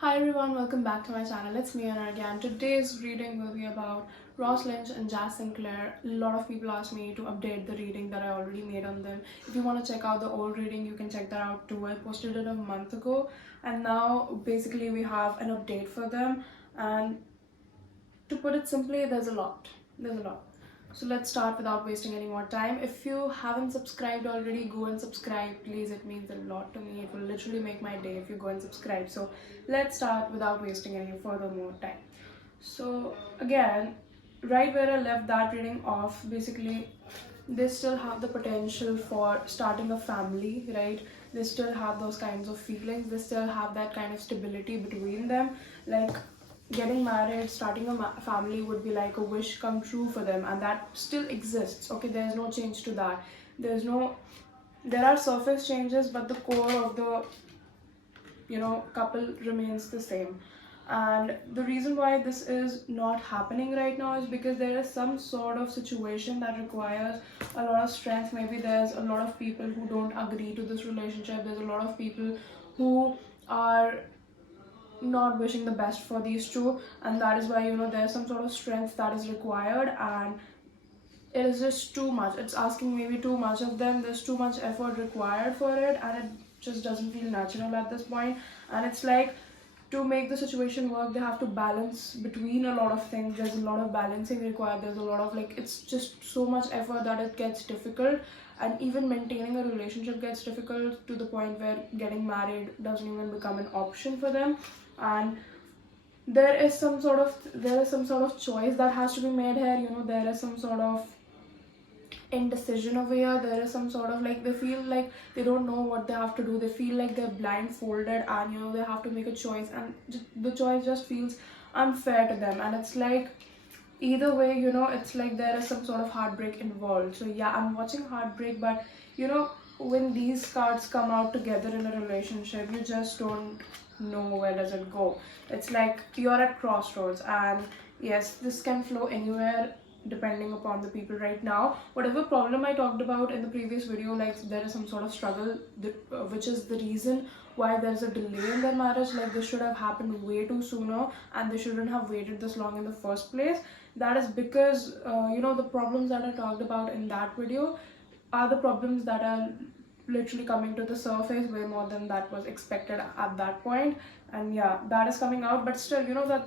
Hi everyone, welcome back to my channel. It's me Anarghya and today's reading will be about Lynch and Sinclair. A lot of people asked me to update the reading that I already made on them. If you want to check out the old reading, you can check that out too. I posted it a month ago and now basically we have an update for them, and to put it simply, there's a lot. There's a lot. So let's start without wasting any more time. If you haven't subscribed already, go and subscribe, please. It means a lot to me. It will literally make my day if you go and subscribe. So let's start without wasting any further more time. So again, right where I left that reading off, basically they still have the potential for starting a family, right? They still have those kinds of feelings, they still have that kind of stability between them. Like getting married, starting a family would be like a wish come true for them, and that still exists. Okay, there's no change to that. There are surface changes, but the core of the couple remains the same. And the reason why this is not happening right now is because there is some sort of situation that requires a lot of strength. Maybe there's a lot of people who don't agree to this relationship. There's a lot of people who are not wishing the best for these two, and that is why there's some sort of strength that is required, and it is just too much. It's asking maybe too much of them. There's too much effort required for it, and it just doesn't feel natural at this point. And it's like, to make the situation work, they have to balance between a lot of things. There's a lot of balancing required. There's a lot of, like, it's just so much effort that it gets difficult, and even maintaining a relationship gets difficult to the point where getting married doesn't even become an option for them. And there is some sort of choice that has to be made here. There is some sort of indecision over here. There is some sort of, like, they feel like they don't know what they have to do. They feel like they're blindfolded, and they have to make a choice, and the choice just feels unfair to them. And it's like, either way, it's like there is some sort of heartbreak involved. So yeah, I'm watching heartbreak, but when these cards come out together in a relationship, you just don't know where does it go. It's like you're at crossroads, and yes, this can flow anywhere depending upon the people right now. Whatever problem I talked about in the previous video, like there is some sort of struggle, which is the reason why there's a delay in their marriage. Like this should have happened way too sooner, and they shouldn't have waited this long in the first place. That is because the problems that I talked about in that video are the problems that are literally coming to the surface way more than that was expected at that point. And yeah, that is coming out, but still, that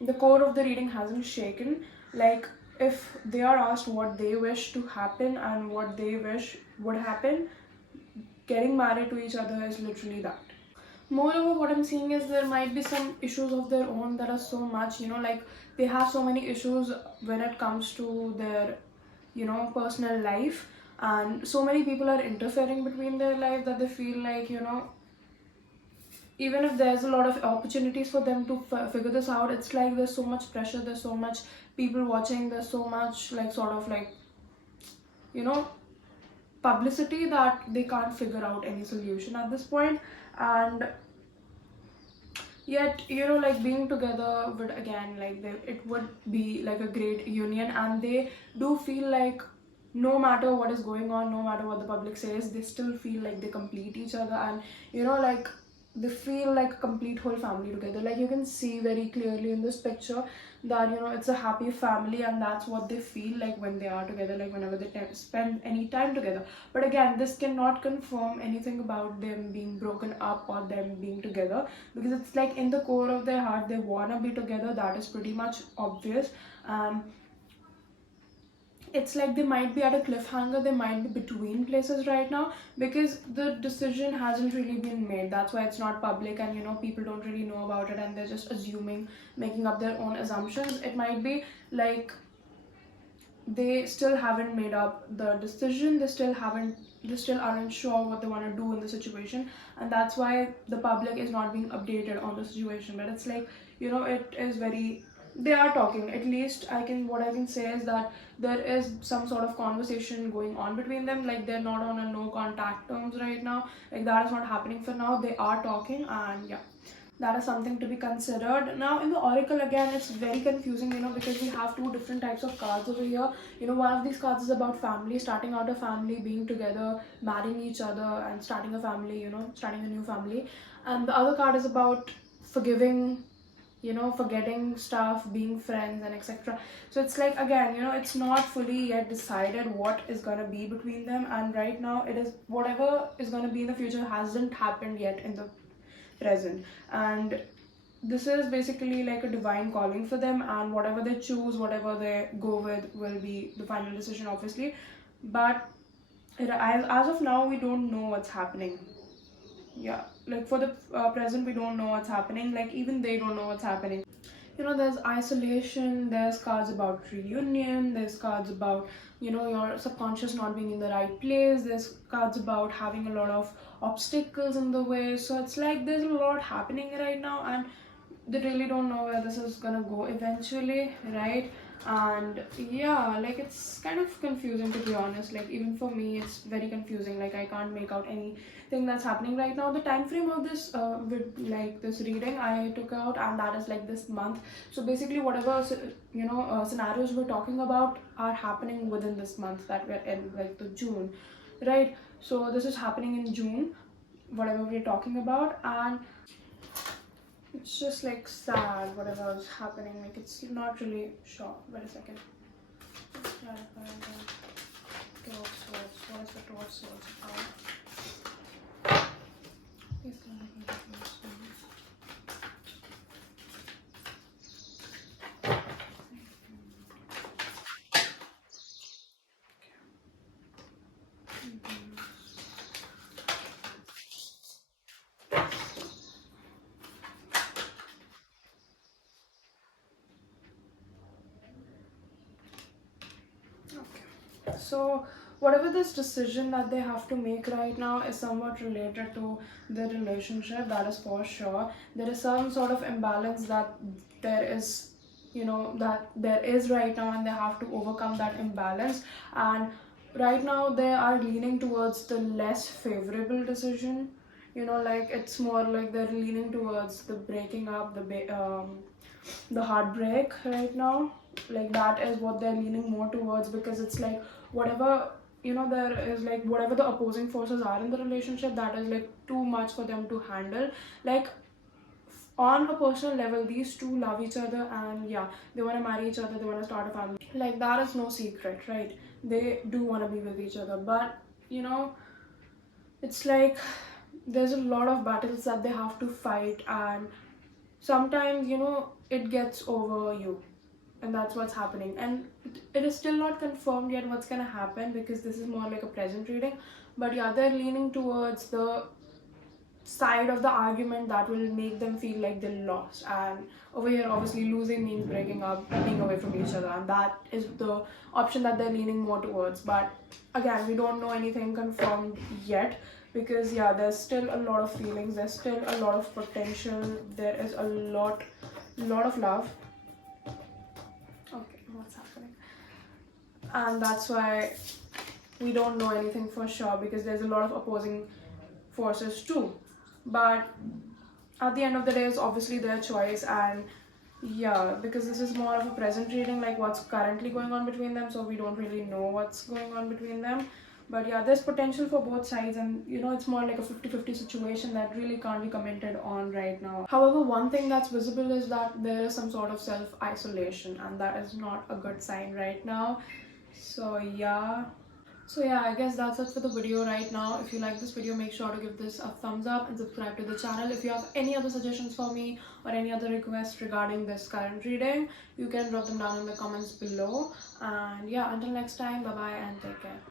the core of the reading hasn't shaken. Like, if they are asked what they wish to happen and what they wish would happen, getting married to each other is literally that. Moreover, what I'm seeing is there might be some issues of their own that are so much, like they have so many issues when it comes to their personal life, and so many people are interfering between their life that they feel like, even if there's a lot of opportunities for them to figure this out, it's like there's so much pressure, there's so much people watching, there's so much, like, sort of like, you know publicity, that they can't figure out any solution at this point. And yet, like, being together would, again, like, it would be like a great union, and they do feel like, no matter what is going on, no matter what the public says, they still feel like they complete each other, and like, they feel like a complete whole family together. Like, you can see very clearly in this picture that it's a happy family, and that's what they feel like when they are together, like whenever they spend any time together. But again, this cannot confirm anything about them being broken up or them being together, because it's like in the core of their heart they want to be together. That is pretty much obvious. And it's like they might be at a cliffhanger, they might be between places right now, because the decision hasn't really been made. That's why it's not public, and people don't really know about it, and they're just assuming, making up their own assumptions. It might be like they still haven't made up the decision, they still aren't sure what they want to do in the situation, and that's why the public is not being updated on the situation. But it's like, it is very, they are talking. At least what I can say is that there is some sort of conversation going on between them. Like, they're not on a no contact terms right now. Like, that is not happening for now. They are talking, and yeah, that is something to be considered. Now, in the oracle, again, it's very confusing, because we have two different types of cards over here. One of these cards is about family, starting out a family, being together, marrying each other, and starting a family, starting a new family. And the other card is about forgiving, forgetting stuff, being friends, and etc. So it's like, again, it's not fully yet decided what is gonna be between them, and right now it is whatever is gonna be in the future hasn't happened yet in the present. And this is basically like a divine calling for them, and whatever they choose, whatever they go with, will be the final decision, obviously. But as of now, we don't know what's happening. Yeah, like for the present, we don't know what's happening. Like even they don't know what's happening. There's isolation, there's cards about reunion, there's cards about your subconscious not being in the right place, there's cards about having a lot of obstacles in the way. So it's like there's a lot happening right now, and they really don't know where this is gonna go eventually, right? And yeah, like it's kind of confusing, to be honest. Like even for me, it's very confusing. Like I can't make out anything that's happening right now. The time frame of this with like this reading I took out, and that is like this month. So basically whatever scenarios we're talking about are happening within this month that we're in, like the June, right? So this is happening in June, whatever we're talking about. And it's just like sad, whatever is happening. Like it's not really sure. Wait a second. Let's clarify the Toad Swords. What is the Toad Swords about? Please clarify the Toad Swords. So whatever this decision that they have to make right now is somewhat related to their relationship, that is for sure. There is some sort of imbalance that there is, that there is right now, and they have to overcome that imbalance. And right now they are leaning towards the less favorable decision. Like it's more like they're leaning towards the breaking up, the heartbreak right now. Like that is what they're leaning more towards, because it's like whatever, there is like whatever the opposing forces are in the relationship, that is like too much for them to handle. Like on a personal level, these two love each other, and yeah, they want to marry each other, they want to start a family. Like that is no secret, right? They do want to be with each other, but it's like there's a lot of battles that they have to fight, and sometimes it gets over you, and that's what's happening. And it is still not confirmed yet what's gonna happen, because this is more like a present reading. But yeah, they're leaning towards the side of the argument that will make them feel like they lost. And over here, obviously, losing means breaking up, being away from each other, and that is the option that they're leaning more towards. But again, we don't know anything confirmed yet, because yeah, there's still a lot of feelings, there's still a lot of potential, there is a lot of love. Okay, what's happening? And that's why we don't know anything for sure, because there's a lot of opposing forces too. But at the end of the day, it's obviously their choice. And yeah, because this is more of a present reading, like what's currently going on between them, so we don't really know what's going on between them. But yeah, there's potential for both sides, and it's more like a 50-50 situation that really can't be commented on right now. However, one thing that's visible is that there is some sort of self-isolation, and that is not a good sign right now. So yeah, I guess that's it for the video right now. If you like this video, make sure to give this a thumbs up and subscribe to the channel. If you have any other suggestions for me or any other requests regarding this current reading, you can drop them down in the comments below. And yeah, until next time, bye bye and take care.